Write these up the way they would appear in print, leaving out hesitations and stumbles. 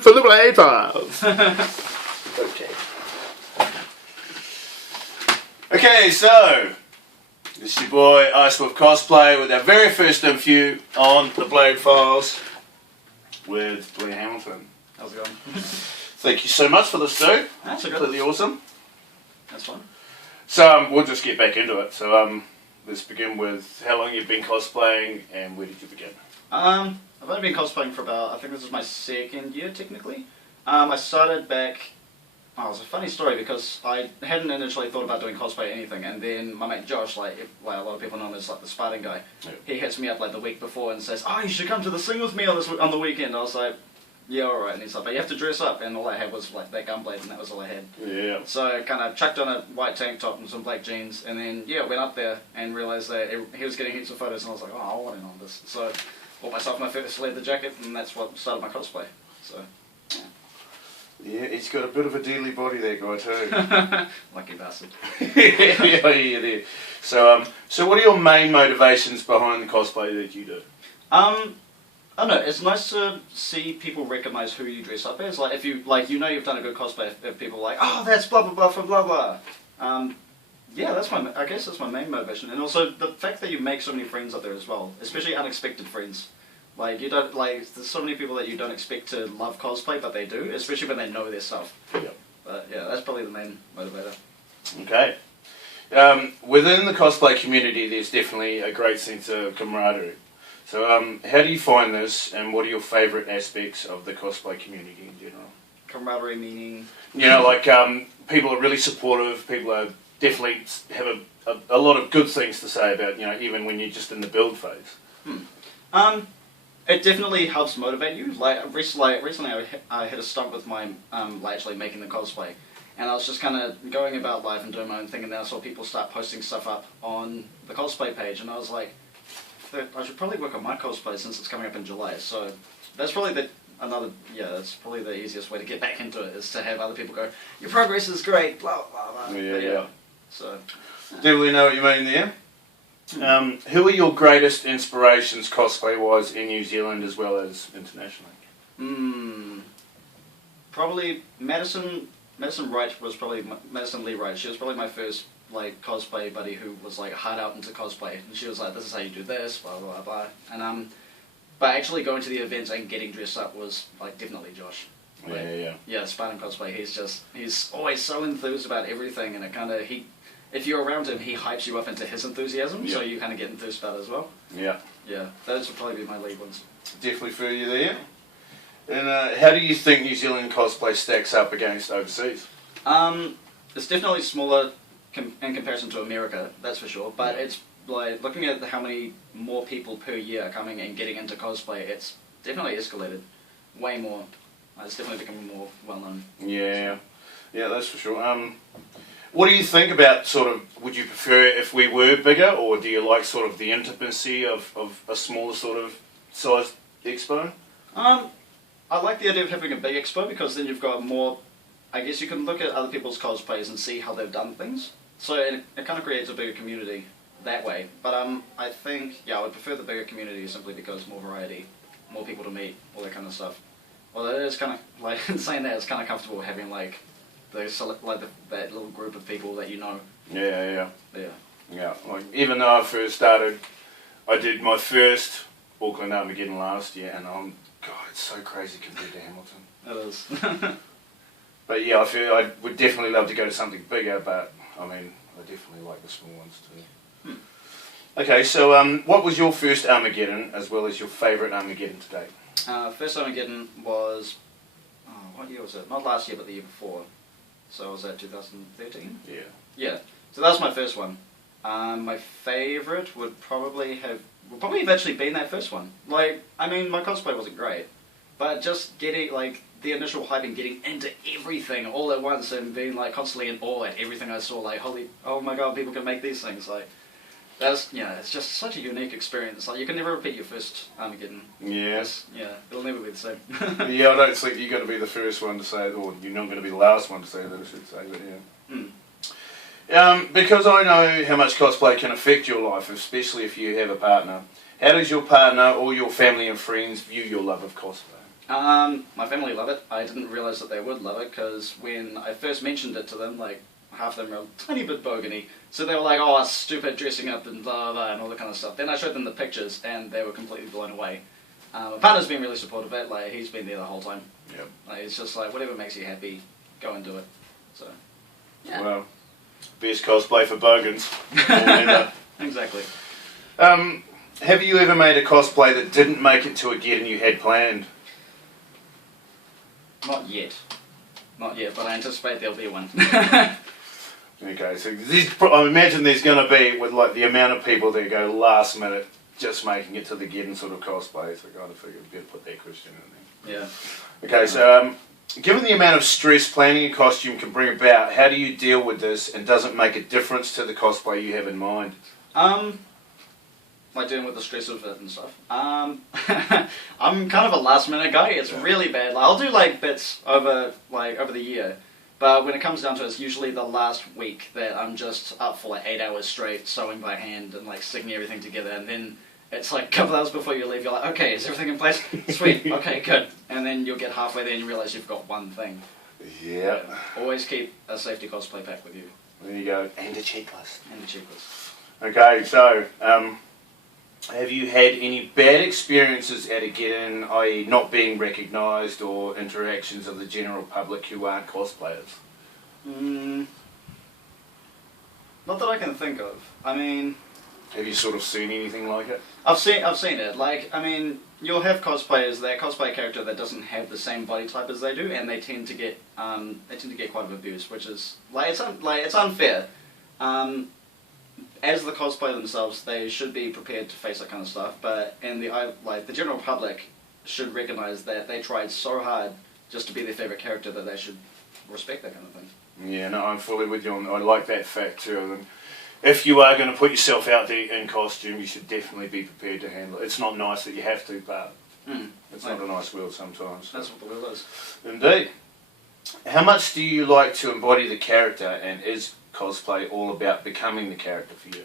time for the Cosplay Fails. Okay, so this is your boy Ice with Cosplay with our very first interview on the Blade Files with Blair Hamilton. How's it going? Thank you so much for this, dude. That's completely awesome. That's fun. So we'll just get back into it. So let's begin with how long you've been cosplaying and where did you begin? I've only been cosplaying for about, I think this is my second year technically. I started back, it was a funny story because I hadn't initially thought about doing cosplay or anything, and then my mate Josh, like a lot of people know him as like the Spartan guy, he hits me up like the week before and says, oh, you should come to the Sing with me on the weekend. I was like, yeah, alright, and he's like, but you have to dress up, and all I had was like that gunblade, and that was all I had. Yeah. So I kind of chucked on a white tank top and some black jeans, and then went up there and realised that he was getting heaps of photos, and I was like, oh, I want in on this. So bought myself my first leather jacket, and that's what started my cosplay. So yeah, he's got a bit of a deadly body, that guy too. Lucky bastard. yeah. So what are your main motivations behind the cosplay that you do? I don't know, it's nice to see people recognise who you dress up as. Like, if you, like, you've done a good cosplay, if people are like, oh, that's blah blah blah from blah blah. Yeah, I guess that's my main motivation. And also, the fact that you make so many friends up there as well, especially unexpected friends. Like, there's so many people that you don't expect to love cosplay, but they do, especially when they know their stuff. Yep. But yeah, that's probably the main motivator. Okay. Within the cosplay community, there's definitely a great sense of camaraderie. So, how do you find this, and what are your favourite aspects of the cosplay community in general? Camaraderie meaning? You know, like, people are really supportive, people are definitely have a lot of good things to say about, you know, even when you're just in the build phase. It definitely helps motivate you. Like, recently I hit a stump with my, actually making the cosplay. And I was just kind of going about life and doing my own thing, and then I saw people start posting stuff up on the cosplay page, and I was like, I should probably work on my cosplay since it's coming up in July. So that's probably that's probably the easiest way to get back into it, is to have other people go, your progress is great, blah blah blah. Yeah. So Definitely know what you mean there. Who are your greatest inspirations cosplay-wise in New Zealand as well as internationally? Probably Madison Wright was probably Madison Lee Wright. She was probably my first like cosplay buddy who was like hard out into cosplay, and she was like, this is how you do this, blah blah blah. And but actually going to the events and getting dressed up was like definitely Josh. Like, yeah, Spartan cosplay. He's always so enthused about everything, and it kind of if you're around him, he hypes you up into his enthusiasm, so you kind of get enthused about it as well. Yeah, those would probably be my lead ones. Definitely feel you there. And how do you think New Zealand cosplay stacks up against overseas? It's definitely smaller in comparison to America, that's for sure, but it's like, looking at how many more people per year are coming and getting into cosplay, it's definitely escalated way more. It's definitely becoming more well known. Yeah, that's for sure. What do you think about would you prefer if we were bigger, or do you like sort of the intimacy of a smaller sort of size expo? I like the idea of having a big expo because then you've got more, I guess you can look at other people's cosplays and see how they've done things. So it kind of creates a bigger community that way. But I think, I would prefer the bigger community simply because more variety, more people to meet, all that kind of stuff. Although it is kind of, like, in saying that, it's kind of comfortable having, like, that little group of people that you know. Yeah, like, even though I first started, I did my first Auckland Armageddon last year, and God, it's so crazy compared to Hamilton. It is. But yeah, I feel I would definitely love to go to something bigger, but I mean, I definitely like the small ones too. Okay, so what was your first Armageddon, as well as your favourite Armageddon to date? First Armageddon was, what year was it? Not last year, but the year before. So was that 2013? Yeah. So that was my first one. My favourite would probably have actually been that first one. Like, I mean, my cosplay wasn't great, but just getting, like, the initial hype and getting into everything all at once and being, like, constantly in awe at everything I saw, like, oh my god, people can make these things, like, it's just such a unique experience. Like, you can never repeat your first Armageddon. Yes. It'll never be the same. I don't think you're going to be the first one to say it, or you're not going to be the last one to say that, I should say, but because I know how much cosplay can affect your life, especially if you have a partner, how does your partner or your family and friends view your love of cosplay? My family love it. I didn't realise that they would love it, because when I first mentioned it to them, like, half of them were a tiny bit bogany, so they were like, oh, it's stupid dressing up and blah blah and all that kind of stuff. Then I showed them the pictures and they were completely blown away. My partner's been really supportive of it, like, he's been there the whole time. Yep. Like, it's just like, whatever makes you happy, go and do it. So, yeah. Well, best cosplay for bogans. Exactly. Have you ever made a cosplay that didn't make it to Auckgeddon you had planned? Not yet. Not yet, but I anticipate there'll be one. Okay, so I imagine there's going to be, with like the amount of people that go last minute just making it to the Geddon sort of cosplay, so I kind of figured we'd better put that question in there. Yeah. Okay, so given the amount of stress planning a costume can bring about, how do you deal with this, and does it make a difference to the cosplay you have in mind? Like dealing with the stress of it and stuff. I'm kind of a last minute guy. It's really bad. Like, I'll do like bits over the year, but when it comes down to it, it's usually the last week that I'm just up for like 8 hours straight sewing by hand and like sticking everything together, and then it's like a couple hours before you leave, you're like, okay, is everything in place? Sweet, okay, good. And then you'll get halfway there and you realise you've got one thing. Yeah. Always keep a safety cosplay pack with you. There you go. And a checklist. And a checklist. Okay, so have you had any bad experiences at Auckgeddon, i.e. not being recognised, or interactions of the general public who aren't cosplayers? Not that I can think of. I mean... Have you sort of seen anything like it? I've seen it. Like, I mean, you'll have cosplayers that cosplay a character that doesn't have the same body type as they do, and they tend to get quite abused, which is like it's unfair. As the cosplayer themselves, they should be prepared to face that kind of stuff. But the general public should recognise that they tried so hard just to be their favourite character that they should respect that kind of thing. Yeah, no, I'm fully with you on that. I like that fact too. And if you are going to put yourself out there in costume, you should definitely be prepared to handle it. It's not nice that you have to, but it's not a nice world sometimes. So. That's what the world is. Indeed. How much do you like to embody the character, and is cosplay all about becoming the character for you?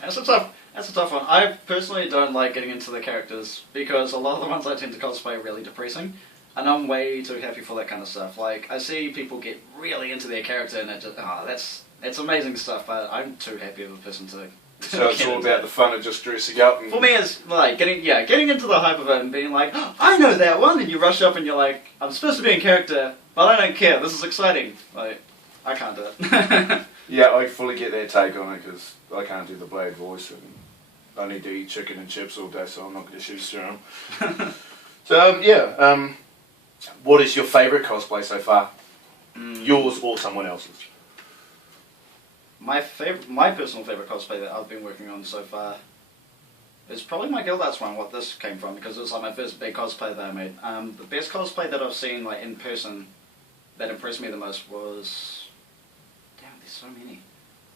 That's a tough one. I personally don't like getting into the characters, because a lot of the ones I tend to cosplay are really depressing, and I'm way too happy for that kind of stuff. Like, I see people get really into their character, and it's amazing stuff, but I'm too happy of a person to... So it's all about the fun of just dressing up? And... For me, it's like getting into the hype of it and being like, oh, I know that one, and you rush up and you're like, I'm supposed to be in character, but I don't care, this is exciting. Like, I can't do it. Yeah, I fully get that take on it, because I can't do the Blade voice, and I need to eat chicken and chips all day, so I'm not going to shoot serum. So, what is your favourite cosplay so far? Yours or someone else's? My personal favourite cosplay that I've been working on so far is probably my Gildarts one, what this came from, because it was like my first big cosplay that I made. The best cosplay that I've seen like in person that impressed me the most was... Damn, there's so many.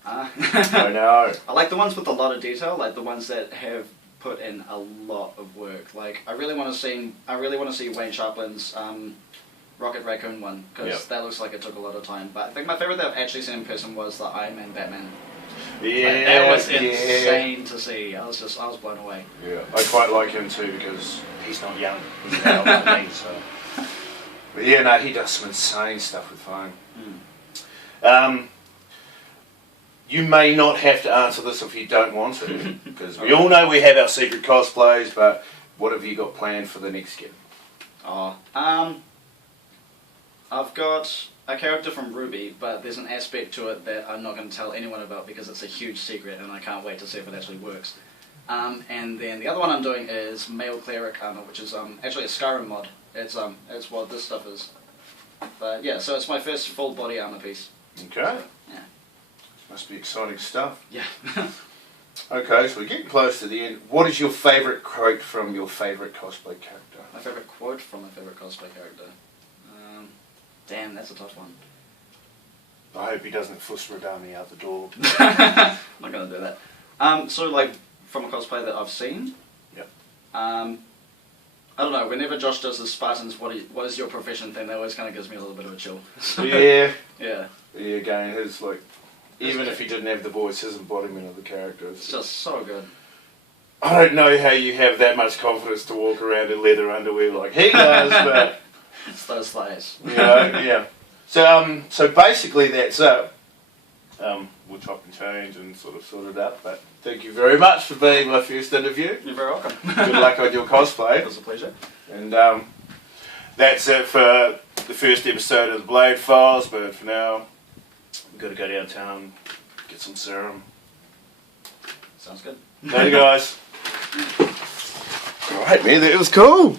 I know. I like the ones with a lot of detail, like the ones that have put in a lot of work. Like, I really want to see Wayne Sharplin's Rocket Raccoon one, because that looks like it took a lot of time. But I think my favourite that I've actually seen in person was the Iron Man Batman. Yeah, like, that was insane to see. I was blown away. Yeah, I quite like him too, because he's not young. He's an adult like me, so. But yeah, no, he does some insane stuff with foam. You may not have to answer this if you don't want to, because we all know we have our secret cosplays, but what have you got planned for the next game? I've got a character from RWBY, but there's an aspect to it that I'm not going to tell anyone about because it's a huge secret and I can't wait to see if it actually works. And then the other one I'm doing is Male Cleric Armor, which is actually a Skyrim mod. It's what this stuff is. But yeah, so it's my first full body armor piece. Okay. So, yeah. Must be exciting stuff. Yeah. Okay, so we're getting close to the end. What is your favourite quote from your favourite cosplay character? My favourite quote from my favourite cosplay character? Damn, that's a tough one. I hope he doesn't fuss Radami out the door. I'm not going to do that. So, like, from a cosplay that I've seen? Yep. I don't know, whenever Josh does the Spartans, what is your profession thing, that always kind of gives me a little bit of a chill. Yeah. Yeah. Yeah, again, his, like, even if he didn't have the voice, his embodiment of the character is just so good. I don't know how you have that much confidence to walk around in leather underwear like he does, but it's those thighs. Yeah. So basically that's it. We'll chop and change and sort it up. But thank you very much for being my first interview. You're very welcome. Good luck on your cosplay. It was a pleasure. And that's it for the first episode of the Blade Files. But for now, we've got to go downtown, get some serum. Sounds good. Later, guys. All right, man. That was cool.